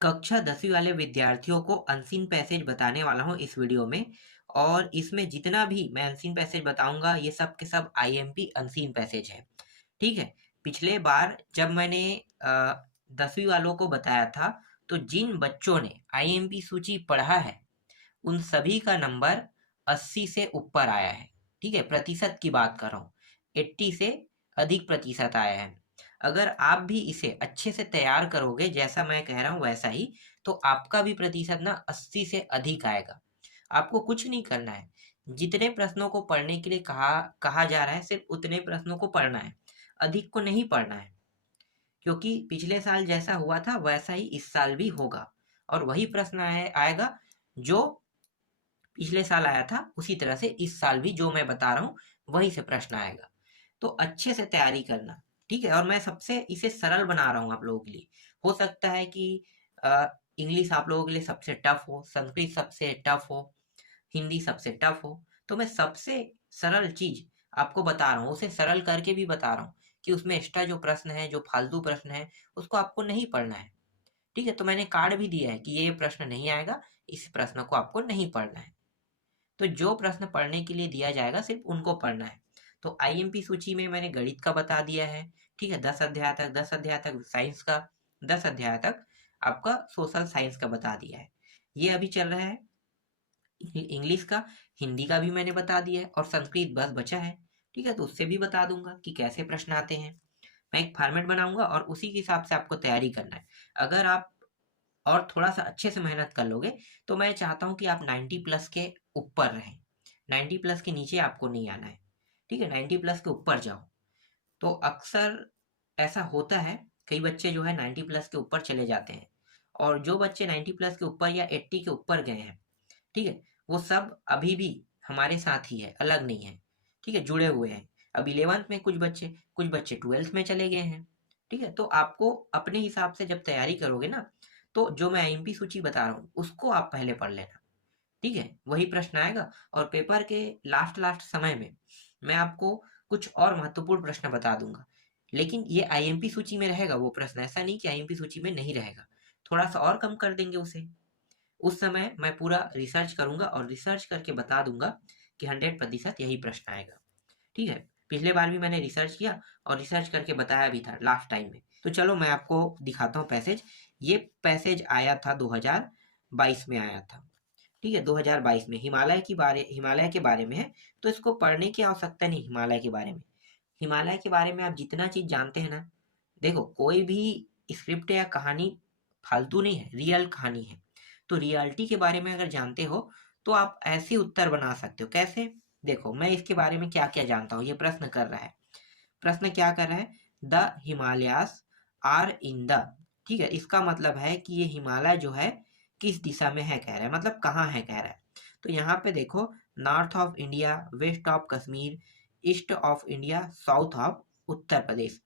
कक्षा 10वीं वाले विद्यार्थियों को अनसीन पैसेज बताने वाला हूँ इस वीडियो में। और इसमें जितना भी मैं अनसीन पैसेज बताऊंगा ये सब के सब आईएमपी अनसीन पैसेज है। ठीक है। पिछले बार जब मैंने 10वीं वालों को बताया था तो जिन बच्चों ने आईएमपी सूची पढ़ा है उन सभी का नंबर 80 से ऊपर आया है। ठीक है, प्रतिशत की बात कर रहा हूँ। 80 से अधिक प्रतिशत आया है। अगर आप भी इसे अच्छे से तैयार करोगे जैसा मैं कह रहा हूँ वैसा ही, तो आपका भी प्रतिशत ना 80 से अधिक आएगा। आपको कुछ नहीं करना है, जितने प्रश्नों को पढ़ने के लिए कहा कहा जा रहा है सिर्फ उतने प्रश्नों को पढ़ना है, अधिक को नहीं पढ़ना है। क्योंकि पिछले साल जैसा हुआ था वैसा ही इस साल भी होगा और वही प्रश्न आएगा जो पिछले साल आया था, उसी तरह से इस साल भी जो मैं बता रहा हूँ वही से प्रश्न आएगा। तो अच्छे से तैयारी करना। ठीक है, और मैं सबसे इसे सरल बना रहा हूँ आप लोगों के लिए। हो सकता है कि इंग्लिश आप लोगों के लिए सबसे टफ हो, संस्कृत सबसे टफ हो, हिंदी सबसे टफ हो, तो मैं सबसे सरल चीज आपको बता रहा हूँ, उसे सरल करके भी बता रहा हूँ कि उसमें एक्स्ट्रा जो प्रश्न है, जो फालतू प्रश्न है, उसको आपको नहीं पढ़ना है। ठीक है, तो मैंने कार्ड भी दिया है कि ये प्रश्न नहीं आएगा, इस प्रश्न को आपको नहीं पढ़ना है। तो जो प्रश्न पढ़ने के लिए दिया जाएगा सिर्फ उनको पढ़ना है। तो आईएमपी सूची में मैंने गणित का बता दिया है। ठीक है, 10 अध्याय तक साइंस का, 10 अध्याय तक आपका सोशल साइंस का बता दिया है। ये अभी चल रहा है इंग्लिश का। हिंदी का भी मैंने बता दिया है और संस्कृत बस बचा है। ठीक है, तो उससे भी बता दूंगा कि कैसे प्रश्न आते हैं। मैं एक फॉर्मेट बनाऊंगा और उसी के हिसाब से आपको तैयारी करना है। अगर आप और थोड़ा सा अच्छे से मेहनत कर लोगे तो मैं चाहता हूँ कि आप 90 प्लस के ऊपर रहें। 90 प्लस के नीचे आपको नहीं आना है। ठीक है, 90 प्लस के ऊपर जाओ। तो अक्सर ऐसा होता है, कई बच्चे जो है 90 प्लस के ऊपर चले जाते हैं। और जो बच्चे 90 प्लस के ऊपर या 80 के ऊपर गए हैं, ठीक है, वो सब अभी भी हमारे साथ ही है, अलग नहीं है। ठीक है, जुड़े हुए हैं। अब 11th में कुछ बच्चे 12th में चले गए हैं। ठीक है, तो आपको अपने हिसाब से जब तैयारी करोगे ना, तो जो मैं आईएमपी सूची बता रहा हूँ उसको आप पहले पढ़ लेना। ठीक है, वही प्रश्न आएगा और पेपर के लास्ट लास्ट समय में मैं आपको कुछ और महत्वपूर्ण प्रश्न बता दूंगा। लेकिन ये आईएमपी सूची में रहेगा वो प्रश्न, ऐसा नहीं कि आईएमपी सूची में नहीं रहेगा। थोड़ा सा और कम कर देंगे उसे। उस समय मैं पूरा रिसर्च करूंगा और रिसर्च करके बता दूंगा कि 100% यही प्रश्न आएगा। ठीक है, पिछले बार भी मैंने रिसर्च किया और रिसर्च करके बताया भी था लास्ट टाइम में। तो चलो मैं आपको दिखाता हूँ पैसेज। ये पैसेज आया था 2022 में आया था। ठीक है, 2022 में हिमालय के बारे में है। तो इसको पढ़ने की आवश्यकता नहीं। हिमालय के बारे में आप जितना चीज जानते हैं ना, देखो कोई भी स्क्रिप्ट या कहानी फालतू नहीं है, रियल कहानी है। तो रियलिटी के बारे में अगर जानते हो तो आप ऐसे उत्तर बना सकते हो। कैसे? देखो मैं इसके बारे में क्या क्या जानता हूँ। ये प्रश्न कर रहा है, प्रश्न क्या कर रहा है, the Himalayas are in the. ठीक है, इसका मतलब है कि ये हिमालय जो है किस दिशा में है कह रहा है, मतलब कहाँ है कह रहा है। तो यहाँ पे देखो, north of India, west of Kashmir, east of India, south of Uttar Pradesh.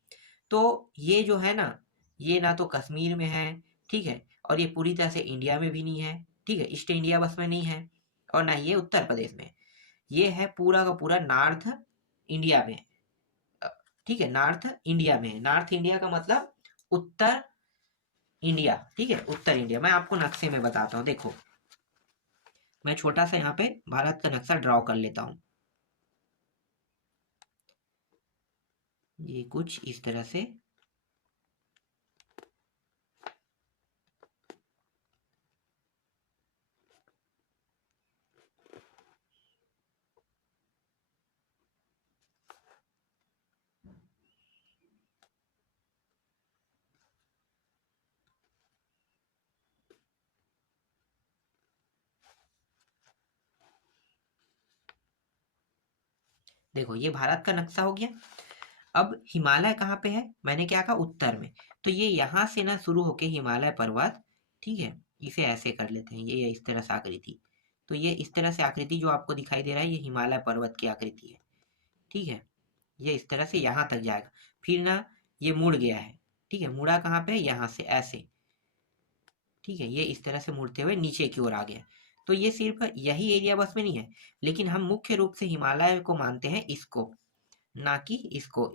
तो ये जो है ना, ये ना तो कश्मीर में है, ठीक है, और ये पूरी तरह से इंडिया में भी नहीं है। ठीक है, ईस्ट इंडिया बस में नहीं है, और ना ये उत्तर प्रदेश में। ये है पूरा का पूरा नॉर्थ इंडिया में। ठीक है, नॉर्थ इंडिया में है। नॉर्थ इंडिया का मतलब उत्तर इंडिया। ठीक है, उत्तर इंडिया। मैं आपको नक्शे में बताता हूँ, देखो मैं छोटा सा यहाँ पे भारत का नक्शा ड्रॉ कर लेता हूँ। ये कुछ इस तरह से। देखो ये भारत का नक्शा हो गया। अब हिमालय कहाँ पे है? मैंने क्या कहा, उत्तर में। तो ये यहाँ से ना शुरू होके हिमालय पर्वत, ठीक है, इसे ऐसे कर लेते हैं, ये इस तरह से आकृति। तो ये इस तरह से आकृति जो आपको दिखाई दे रहा है, ये हिमालय पर्वत की आकृति है। ठीक है, ये इस तरह से यहाँ तक जाएगा। फिर ना ये मुड़ गया है। ठीक है, मुड़ा कहाँ पे? यहाँ से ऐसे। ठीक है, ये इस तरह से मुड़ते हुए नीचे की ओर आ गया। तो ये सिर्फ यही एरिया बस में नहीं है, लेकिन हम मुख्य रूप से हिमालय को मानते हैं इसको, ना कि इसको।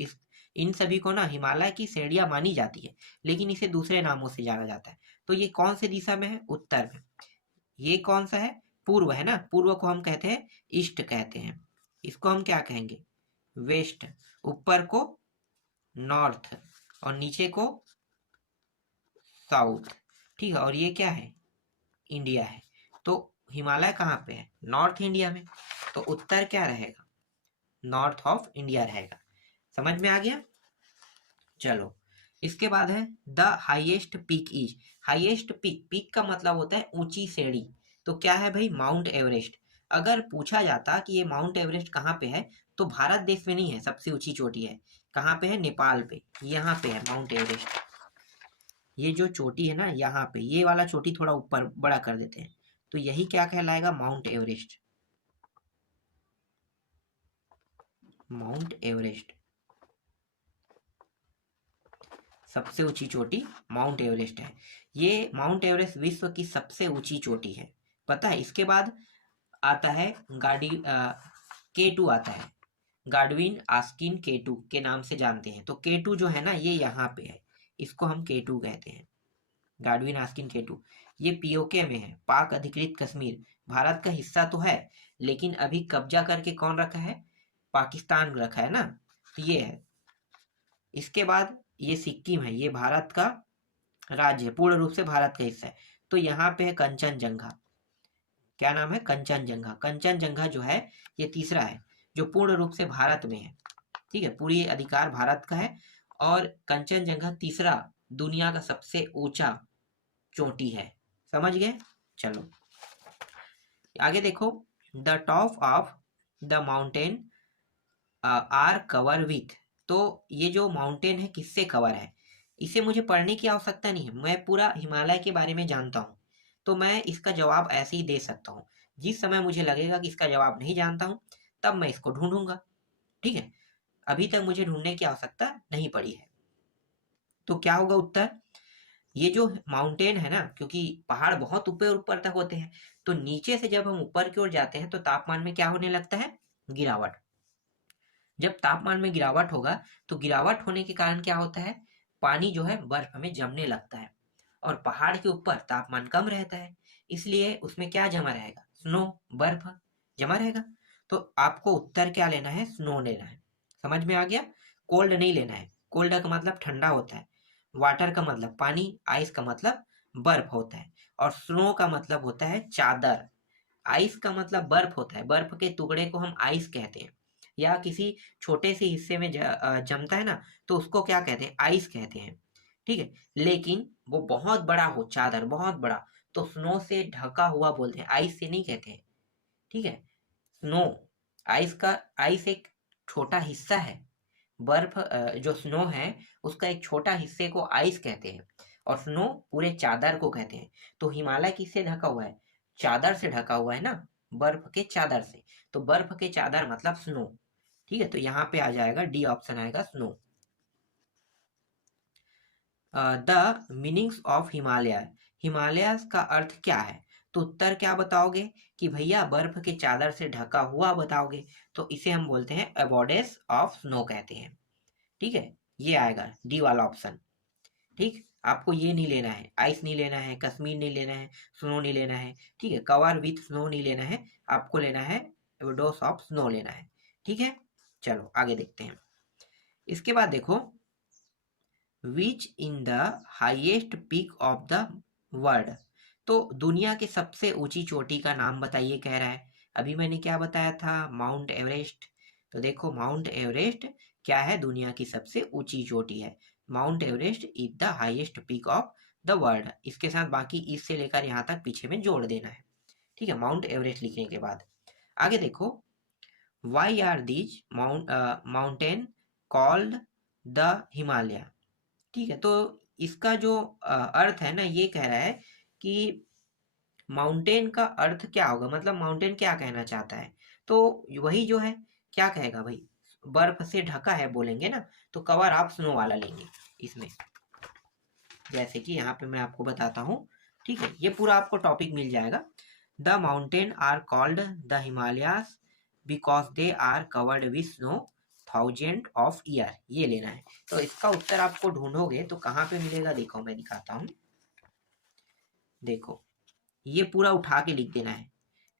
इन सभी को ना हिमालय की श्रेणियां मानी जाती है, लेकिन इसे दूसरे नामों से जाना जाता है। तो ये कौन से दिशा में है? उत्तर में। ये कौन सा है? पूर्व है ना, पूर्व को हम कहते हैं ईस्ट कहते हैं, इसको हम क्या कहेंगे? वेस्ट। ऊपर को नॉर्थ और नीचे को साउथ, ठीक है। और ये क्या है? इंडिया है। तो हिमालय कहाँ पे है? नॉर्थ इंडिया में। तो उत्तर क्या रहेगा? नॉर्थ ऑफ इंडिया रहेगा। समझ में आ गया? चलो, इसके बाद है the highest peak is. Highest peak, peak का मतलब होता है ऊंची श्रेणी। तो क्या है भाई? Mount Everest. अगर पूछा जाता कि ये माउंट एवरेस्ट कहाँ पे है, तो भारत देश में नहीं है, सबसे ऊंची चोटी है। कहाँ पे है? नेपाल पे। यहाँ पे है माउंट एवरेस्ट। ये जो चोटी है ना, यहाँ पे, ये वाला चोटी थोड़ा ऊपर बड़ा कर देते हैं, तो यही क्या कहलाएगा? Mount Everest. माउंट एवरेस्ट सबसे ऊंची चोटी माउंट एवरेस्ट है। ये माउंट एवरेस्ट विश्व की सबसे ऊंची चोटी है, पता है। इसके बाद आता है K2 आता है, गाडविन आस्किन K2 के नाम से जानते हैं। तो K2 जो है ना, ये यहाँ पे है, इसको हम K2 कहते हैं, गाडविन आस्किन K2। ये पीओके में है, पाक अधिकृत कश्मीर। भारत का हिस्सा तो है, लेकिन अभी कब्जा करके कौन रखा है? पाकिस्तान रखा है ना, तो ये है। इसके बाद ये सिक्किम है, ये भारत का राज्य है, पूर्ण रूप से भारत का हिस्सा है। तो यहाँ पे है कंचनजंगा। क्या नाम है? कंचनजंगा। कंचनजंगा जो है, ये तीसरा है जो पूर्ण रूप से भारत में है, ठीक है, पूरी अधिकार भारत का है। और कंचनजंगा तीसरा दुनिया का सबसे ऊंचा चोटी है। समझ गए? चलो आगे देखो। The top of the mountain are cover with. तो ये जो माउंटेन है किससे कवर है? इसे मुझे पढ़ने की आवश्यकता नहीं है, मैं पूरा हिमालय के बारे में जानता हूँ, तो मैं इसका जवाब ऐसे ही दे सकता हूँ। जिस समय मुझे लगेगा कि इसका जवाब नहीं जानता हूँ, तब मैं इसको ढूंढूंगा, ठीक है। अभी तक मुझे ढूंढने की आवश्यकता नहीं पड़ी है। तो क्या होगा उत्तर? ये जो माउंटेन है ना, क्योंकि पहाड़ बहुत ऊपर ऊपर तक होते हैं, तो नीचे से जब हम ऊपर की ओर जाते हैं तो तापमान में क्या होने लगता है? गिरावट। जब तापमान में गिरावट होगा, तो गिरावट होने के कारण क्या होता है? पानी जो है बर्फ में जमने लगता है। और पहाड़ के ऊपर तापमान कम रहता है, इसलिए उसमें क्या जमा रहेगा? स्नो, बर्फ जमा रहेगा। तो आपको उत्तर क्या लेना है? स्नो लेना है। समझ में आ गया? कोल्ड नहीं लेना है, कोल्ड का मतलब ठंडा होता है, वाटर का मतलब पानी, आइस का मतलब बर्फ होता है, और स्नो का मतलब होता है चादर। आइस का मतलब बर्फ होता है, बर्फ के टुकड़े को हम आइस कहते हैं। या किसी छोटे से हिस्से में जमता है ना, तो उसको क्या कहते हैं? आइस कहते हैं, ठीक है। लेकिन वो बहुत बड़ा हो, चादर बहुत बड़ा, तो स्नो से ढका हुआ बोलते हैं, आइस से नहीं कहते हैं, ठीक है। स्नो, आइस एक छोटा हिस्सा है, बर्फ जो स्नो है उसका एक छोटा हिस्से को आइस कहते हैं, और स्नो पूरे चादर को कहते हैं। तो हिमालय किससे ढका हुआ है? चादर से ढका हुआ है ना, बर्फ के चादर से। तो बर्फ के चादर मतलब स्नो, ठीक है। तो यहाँ पे आ जाएगा डी ऑप्शन आएगा, snow. The meanings of Himalaya. Himalaya का अर्थ क्या है? तो उत्तर क्या बताओगे? कि भैया बर्फ के चादर से ढका हुआ बताओगे, तो इसे हम बोलते हैं अबॉर्डेंस ऑफ स्नो कहते हैं, ठीक है। ये आएगा डी वाला ऑप्शन, ठीक। आपको ये नहीं लेना है, आइस नहीं लेना है, कश्मीर नहीं लेना है, स्नो नहीं लेना है, ठीक है, कवर विथ स्नो नहीं लेना है, आपको लेना है डोज ऑफ स्नो लेना है, ठीक है। चलो आगे देखते हैं। इसके बाद देखो, which in the highest peak of the world. तो दुनिया के सबसे ऊंची चोटी का नाम बताइए, कह रहा है। अभी मैंने क्या बताया था? Mount Everest. तो देखो माउंट एवरेस्ट क्या है? दुनिया की सबसे ऊंची चोटी है। Mount Everest is the highest peak of the world. इसके साथ बाकी इससे लेकर यहाँ तक पीछे में जोड़ देना है, ठीक है, माउंट एवरेस्ट लिखने के बाद। आगे देखो, why are these mountain called the Himalaya. ठीक है, तो इसका जो अर्थ है ना, ये कह रहा है कि माउंटेन का अर्थ क्या होगा, मतलब माउंटेन क्या कहना चाहता है। तो वही जो है, क्या कहेगा भाई? बर्फ से ढका है बोलेंगे ना, तो कवर आप स्नो वाला लेंगे इसमें। जैसे कि यहाँ पे मैं आपको बताता हूँ, ठीक है, ये पूरा आपको टॉपिक मिल जाएगा। The mountain are called the Himalayas because they are covered with snow thousand of year. ये लेना है। तो इसका उत्तर आपको ढूंढोगे तो कहाँ पे मिलेगा? देखो मैं दिखाता हूँ। देखो ये पूरा उठा के लिख देना है,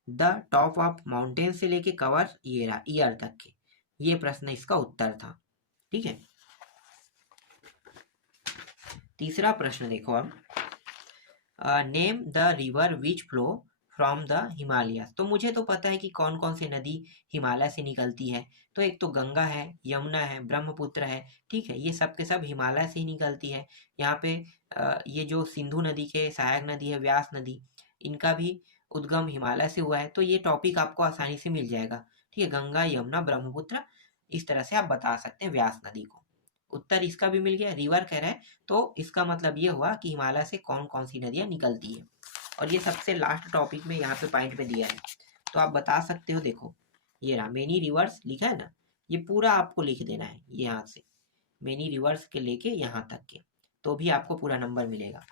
द टॉप ऑफ माउंटेन से लेके कवर ईयर तक के, ये प्रश्न इसका उत्तर था। ठीक है, तीसरा प्रश्न देखो अब, name the river which flow from the Himalayas. तो मुझे तो पता है कि कौन कौन सी नदी हिमालय से निकलती है, तो एक तो गंगा है, यमुना है, ब्रह्मपुत्र है। ठीक है, ये सब के सब हिमालय से ही निकलती है। यहाँ पे ये जो सिंधु नदी के सहायक नदी है, व्यास नदी, इनका भी उद्गम हिमालय से हुआ है। तो ये टॉपिक आपको आसानी से मिल जाएगा। ठीक है, गंगा, यमुना, ब्रह्मपुत्र, इस तरह से आप बता सकते हैं व्यास नदी को। उत्तर इसका भी मिल गया, रिवर कह रहा है, तो इसका मतलब ये हुआ कि हिमालय से कौन कौन सी नदियां निकलती है। और ये सबसे लास्ट टॉपिक में यहाँ पे पॉइंट पे दिया है, तो आप बता सकते हो। देखो ये रहा, मेनी रिवर्स लिखा है ना, ये पूरा आपको लिख देना है यहाँ से, मेनी रिवर्स के लेके यहाँ तक के, तो भी आपको पूरा नंबर मिलेगा।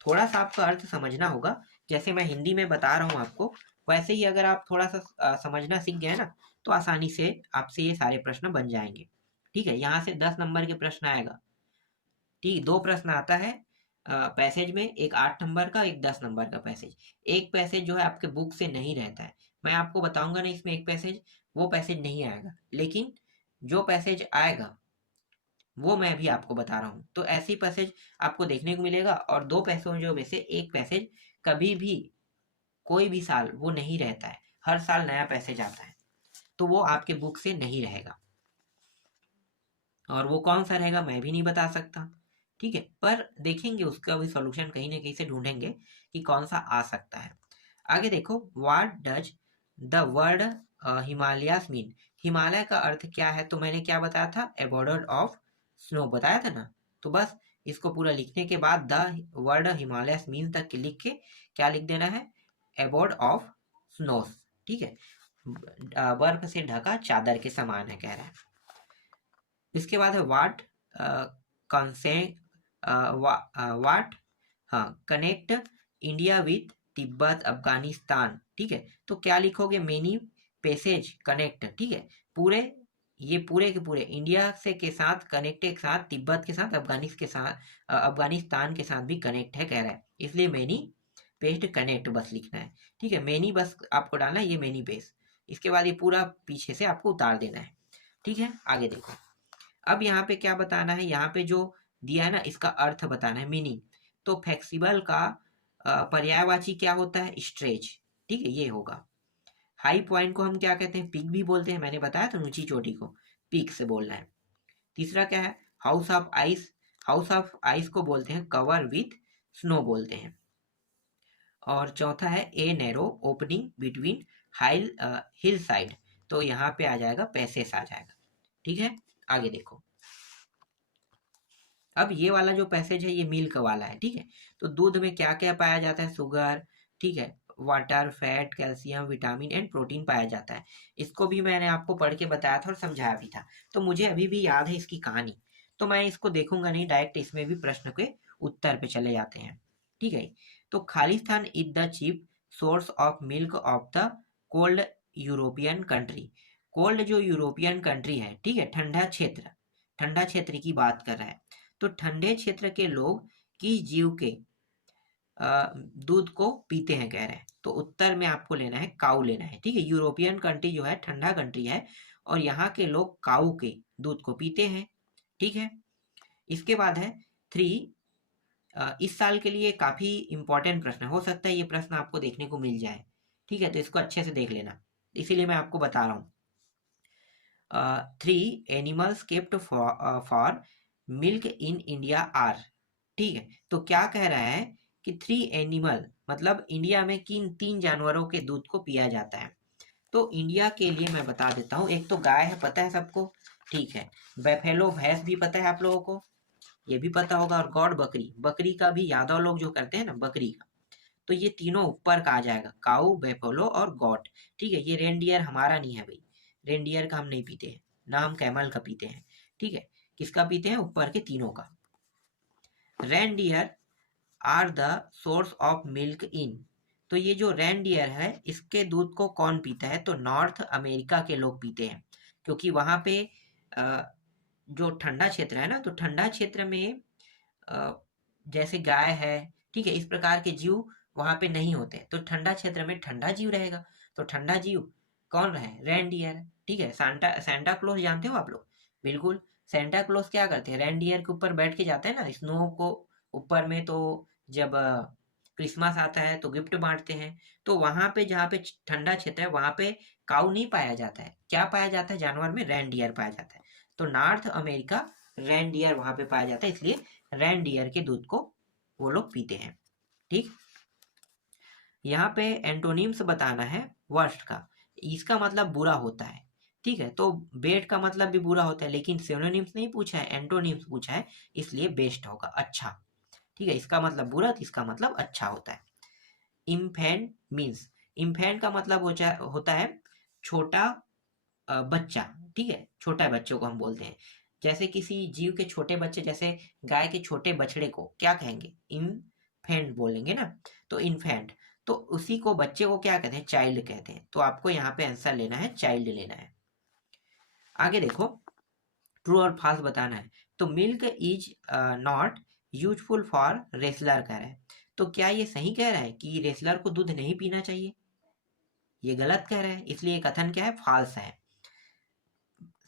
थोड़ा सा आपको अर्थ समझना होगा, जैसे मैं हिंदी में बता रहा हूँ आपको, वैसे ही अगर आप थोड़ा सा समझना सीख गए ना, तो आसानी से आपसे ये सारे प्रश्न बन जाएंगे। ठीक है, यहाँ से 10 नंबर के प्रश्न आएगा। ठीक, 2 प्रश्न आता है पैसेज में, एक 8 नंबर का, एक 10 नंबर का पैसेज। एक पैसेज जो है आपके बुक से नहीं रहता है, मैं आपको बताऊंगा ना इसमें एक पैसेज, वो पैसेज नहीं आएगा, लेकिन जो पैसेज आएगा वो मैं भी आपको बता रहा हूँ। तो ऐसी पैसेज आपको देखने को मिलेगा, और 2 पैसेजों में से एक पैसेज कभी भी कोई भी साल वो नहीं रहता है, हर साल नया पैसेज आता है, तो वो आपके बुक से नहीं रहेगा। और वो कौन सा रहेगा मैं भी नहीं बता सकता। ठीक है, पर देखेंगे उसका भी सॉल्यूशन कहीं ना कहीं से ढूंढेंगे कि कौन सा आ सकता है। आगे देखो, what does the word Himalayas mean. Himalaya का अर्थ क्या है, तो मैंने क्या बताया था, एबॉर्डर ऑफ स्नो बताया था ना। तो बस इसको पूरा लिखने के बाद द वर्ड हिमालयास मीन तक लिख के क्या लिख देना है, एबॉर्ड ऑफ स्नोस। ठीक है, बर्फ से ढका चादर के समान है कह रहा है। इसके बाद है वाट कंसेंट वाट, हाँ, connect India with Tibet Afghanistan. ठीक है, तो क्या लिखोगे, मेनी पैसेज कनेक्ट। ठीक है, पूरे ये पूरे के पूरे इंडिया से के साथ कनेक्ट, के साथ तिब्बत के साथ, अफगानिस्तान के साथ भी कनेक्ट है कह रहा है, इसलिए मेनी पेस्ट कनेक्ट बस लिखना है। ठीक है, मेनी बस आपको डालना है, ये मेनी पेस्ट, इसके बाद ये पूरा पीछे से आपको उतार देना है। ठीक है, आगे देखो, अब यहाँ पे क्या बताना है, यहाँ पे जो दिया है ना इसका अर्थ बताना है, मीनिंग। तो फ्लेक्सिबल का पर्यायवाची क्या होता है, स्ट्रेच। ठीक है, ये होगा। हाई पॉइंट को हम क्या कहते हैं, पीक भी बोलते हैं, मैंने बताया था ऊंची चोटी को पीक से बोलना है। तीसरा क्या है, house of ice, house of ice को बोलते हैं कवर विथ स्नो बोलते हैं। और चौथा है a narrow opening between hill side, तो यहाँ पे आ जाएगा पैसेस आ जाएगा। ठीक है, आगे देखो, अब ये वाला जो पैसेज है ये मिल्क वाला है। ठीक है, तो दूध में क्या क्या पाया जाता है, शुगर, ठीक है, water, fat, calcium, vitamin and protein पाया जाता है। इसको भी मैंने आपको पढ़ के बताया था और समझाया भी था, तो मुझे अभी भी याद है इसकी कहानी, तो मैं इसको देखूंगा नहीं, डायरेक्ट इसमें भी प्रश्न के उत्तर पे चले जाते हैं। ठीक है, तो Khalistan is the chief source of milk of the cold European country. Cold जो यूरोपियन कंट्री है, ठीक है, ठंडा क्षेत्र, ठंडा क्षेत्र की बात कर रहा है, तो ठंडे क्षेत्र के लोग किस जीव के दूध को पीते हैं कह रहे हैं, तो उत्तर में आपको लेना है काऊ लेना है। ठीक है, यूरोपियन कंट्री जो है ठंडा कंट्री है, और यहाँ के लोग काऊ के दूध को पीते हैं। ठीक है, इसके बाद है 3, इस साल के लिए काफी इंपॉर्टेंट प्रश्न हो सकता है ये प्रश्न आपको देखने को मिल जाए। ठीक है, तो इसको अच्छे से देख लेना, इसीलिए मैं आपको बता रहा हूँ। 3 animals kept for milk in India are. ठीक है, तो क्या कह रहा है कि 3 एनिमल मतलब इंडिया में किन 3 जानवरों के दूध को पिया जाता है। तो इंडिया के लिए मैं बता देता हूँ, एक तो गाय है, पता है सबको। ठीक है, बैफेलो भैंस भी पता है आप लोगों को, ये भी पता होगा, और गॉड बकरी, बकरी का भी यादव लोग जो करते हैं ना बकरी का, तो ये तीनों ऊपर का आ जाएगा, काऊ, बैफेलो और गॉट। ठीक है, ये रेनडियर हमारा नहीं है भाई, रेनडियर का हम नहीं पीते हैं ना, हम कैमल का पीते हैं। ठीक है, किसका पीते हैं, ऊपर के तीनों का। Reindeer are the source of milk in, तो ये जो रेनडियर है इसके दूध को कौन पीता है, तो नॉर्थ अमेरिका के लोग पीते हैं, क्योंकि वहां पे जो ठंडा क्षेत्र है ना, तो ठंडा क्षेत्र में जैसे गाय है, ठीक है, इस प्रकार के जीव वहां पे नहीं होते। तो ठंडा क्षेत्र में ठंडा जीव रहेगा, तो ठंडा जीव कौन रहे? रेनडियर। ठीक है, सेंटा क्लॉज जानते हो आप लोग? बिल्कुल। सेंटा क्लॉज क्या करते हैं? रेनडियर के ऊपर बैठ के जाते हैं ना स्नो को ऊपर में, तो जब क्रिसमस आता है तो गिफ्ट बांटते हैं। तो वहां पे जहाँ पे ठंडा क्षेत्र है वहां पे काऊ नहीं पाया जाता है। क्या पाया जाता है जानवर में? रेनडियर पाया जाता है। तो नॉर्थ अमेरिका रेनडियर वहां पे पाया जाता है, इसलिए रेनडियर के दूध को वो लोग पीते हैं। ठीक, यहाँ पे एंटोनिम्स बताना है वर्स्ट का। इसका मतलब बुरा होता है। ठीक है, तो बेड का मतलब भी बुरा होता है, लेकिन सिनोनिम्स नहीं पूछा है, एंटोनिम्स पूछा है, इसलिए बेस्ट होगा, अच्छा। ठीक है, इसका मतलब बुरा तो इसका मतलब अच्छा होता है। इम्फेंट मीन्स, इम्फेंट का मतलब होता है छोटा बच्चा। ठीक है, छोटा बच्चों को हम बोलते हैं। जैसे किसी जीव के छोटे बच्चे, जैसे गाय के छोटे बछड़े को क्या कहेंगे? इन्फेंट बोलेंगे ना। तो इन्फेंट, तो उसी को बच्चे को क्या कहते हैं? चाइल्ड कहते हैं। तो आपको यहाँ पे आंसर लेना है, चाइल्ड लेना है। आगे देखो, ट्रू और फॉल्स बताना है। तो milk is not useful for wrestler कह रहा है। तो क्या ये सही कह रहा है कि रेसलर को दूध नहीं पीना चाहिए? ये गलत कह रहा है, इसलिए ये कथन क्या है? फॉल्स है।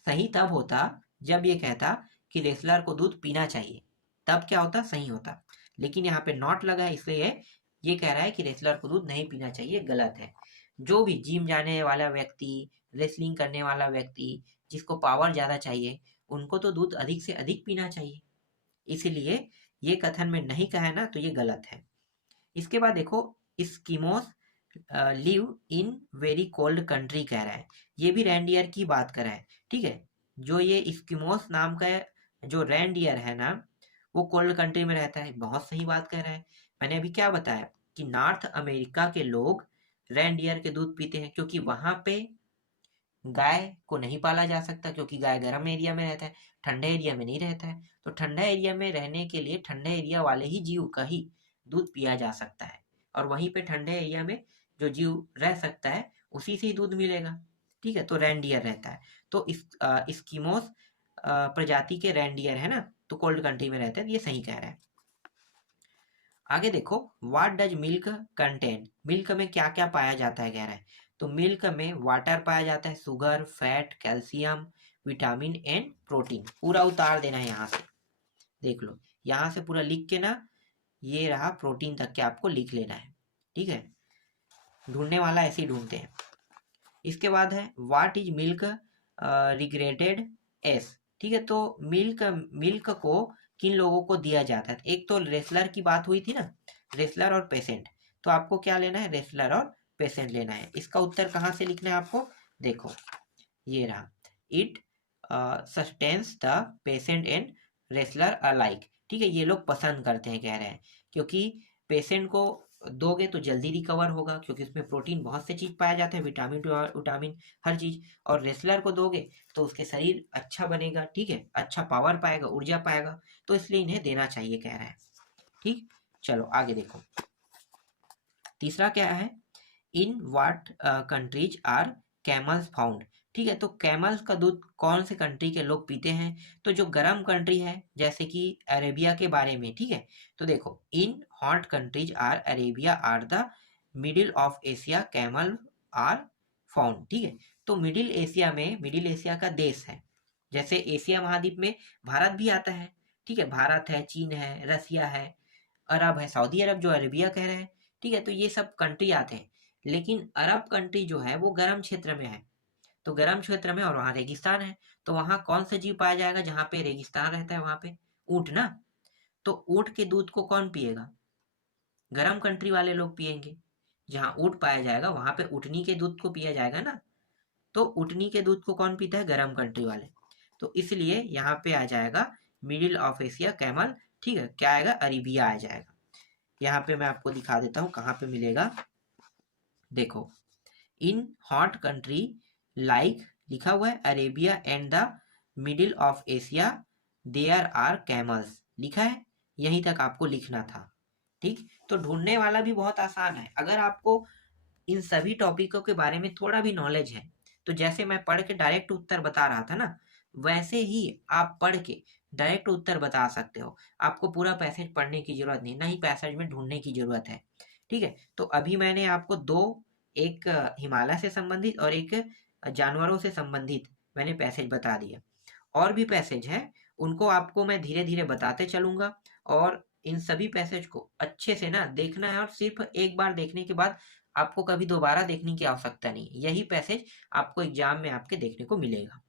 सही तब होता जब ये कहता कि रेसलर को दूध पीना चाहिए, तब क्या होता? सही होता। लेकिन यहाँ पे नॉट लगा है, इसलिए ये कह रहा है कि रेसलर को दूध नहीं पीना चाहिए, गलत है। जो भी जिम जाने वाला व्यक्ति, रेसलिंग करने वाला व्यक्ति, जिसको पावर ज्यादा चाहिए, उनको तो दूध अधिक से अधिक पीना चाहिए। इसीलिए ये कथन में नहीं कहा है ना, तो ये गलत है। इसके बाद देखो, Eskimos live in very cold country कह रहा है। ये भी रेनडियर की बात कर रहा है। ठीक है, जो ये स्कीमोस नाम का जो रेनडियर है ना, वो कोल्ड कंट्री में रहता है। बहुत सही बात कह रहा है। मैंने अभी क्या बताया कि नॉर्थ अमेरिका के लोग रेनडियर के दूध पीते हैं, क्योंकि वहां पे गाय को नहीं पाला जा सकता, क्योंकि गाय गर्म एरिया में रहता है, ठंडे एरिया में नहीं रहता है। तो ठंडा एरिया में रहने के लिए ठंडे एरिया वाले ही जीव का ही दूध पिया जा सकता है, और वहीं पे ठंडे एरिया में जो जीव रह सकता है उसी से ही दूध मिलेगा। ठीक है, तो रेनडियर रहता है। तो इस स्कीमोस प्रजाति के रेनडियर है ना, तो कोल्ड कंट्री में रहते हैं, ये सही कह रहा है। आगे देखो, what does milk contain? Milk में क्या क्या पाया जाता है कह रहा है। तो मिल्क में वाटर पाया जाता है, sugar, fat, calcium, vitamin and protein. पूरा उतार देना है यहाँ से, देख लो यहाँ से पूरा लिख के ना, ये रहा प्रोटीन तक के आपको लिख लेना है। ठीक है, ढूंढने वाला ऐसे ही ढूंढते हैं। इसके बाद है व्हाट इज मिल्क रिग्रेडेड एस। ठीक है, तो मिल्क मिल्क को किन लोगों को दिया जाता है? एक तो रेसलर की बात हुई थी ना, रेसलर और पेशेंट। तो आपको क्या लेना है? रेसलर और पेशेंट लेना है। इसका उत्तर कहाँ से लिखना है आपको? देखो, ये रहा, it sustains the patient and wrestler alike. ठीक है, ये लोग पसंद करते हैं कह रहे हैं, क्योंकि पेशेंट को दोगे तो जल्दी रिकवर होगा, क्योंकि उसमें प्रोटीन बहुत से चीज पाया जाता है, विटामिन विटामिन हर चीज। और रेसलर को दोगे तो उसके शरीर अच्छा बनेगा, ठीक है, अच्छा पावर पाएगा, ऊर्जा पाएगा, तो इसलिए इन्हें देना चाहिए कह रहा है। ठीक, चलो आगे देखो, तीसरा क्या है? In what countries are camels found? ठीक है, तो कैमल्स का दूध कौन से कंट्री के लोग पीते हैं? तो जो गर्म कंट्री है, जैसे कि अरेबिया के बारे में। ठीक है, तो देखो, in hot countries are Arabia are the middle of Asia camel are found. ठीक है, तो मिडिल एशिया में, मिडिल एशिया का देश है, जैसे एशिया महाद्वीप में भारत भी आता है। ठीक है, भारत है, चीन है, रसिया है, अरब है, सऊदी अरब जो अरेबिया कह रहे हैं। ठीक है, तो ये सब कंट्री आते हैं। लेकिन अरब कंट्री जो है वो गर्म क्षेत्र में है, तो गर्म क्षेत्र में और वहाँ रेगिस्तान है, तो वहाँ कौन सा जीव पाया जाएगा जहाँ पे रेगिस्तान रहता है? वहाँ पे ऊँट ना। तो ऊँट के दूध को कौन पिएगा? गर्म कंट्री वाले लोग पिएंगे। जहाँ ऊँट पाया जाएगा वहाँ पे ऊँटनी के दूध को पिया जाएगा ना। तो ऊँटनी के दूध को कौन पीता है? गर्म कंट्री वाले। तो इसलिए यहाँ पे आ जाएगा मिडिल ऑफ एशिया कैमल। ठीक है, क्या आएगा? अरेबिया आ जाएगा। यहाँ पे मैं आपको दिखा देता हूँ कहाँ पे मिलेगा। देखो, इन हॉट कंट्री लाइक लिखा हुआ है Arabia and the middle of Asia there are camels लिखा है, यहीं तक आपको लिखना था। ठीक, तो ढूंढने वाला भी बहुत आसान है। अगर आपको इन सभी टॉपिकों के बारे में थोड़ा भी नॉलेज है, तो जैसे मैं पढ़ के डायरेक्ट उत्तर बता रहा था ना, वैसे ही आप पढ़ के डायरेक्ट उत्तर बता सकते हो। आपको पूरा पैसेज पढ़ने की जरूरत नहीं, ना ही पैसेज में ढूंढने की जरूरत है। ठीक है, तो अभी मैंने आपको दो, एक हिमालय से संबंधित और एक जानवरों से संबंधित मैंने पैसेज बता दिए। और भी पैसेज हैं, उनको आपको मैं धीरे धीरे बताते चलूंगा। और इन सभी पैसेज को अच्छे से ना देखना है, और सिर्फ एक बार देखने के बाद आपको कभी दोबारा देखने की आवश्यकता नहीं। यही पैसेज आपको एग्जाम में आपके देखने को मिलेगा।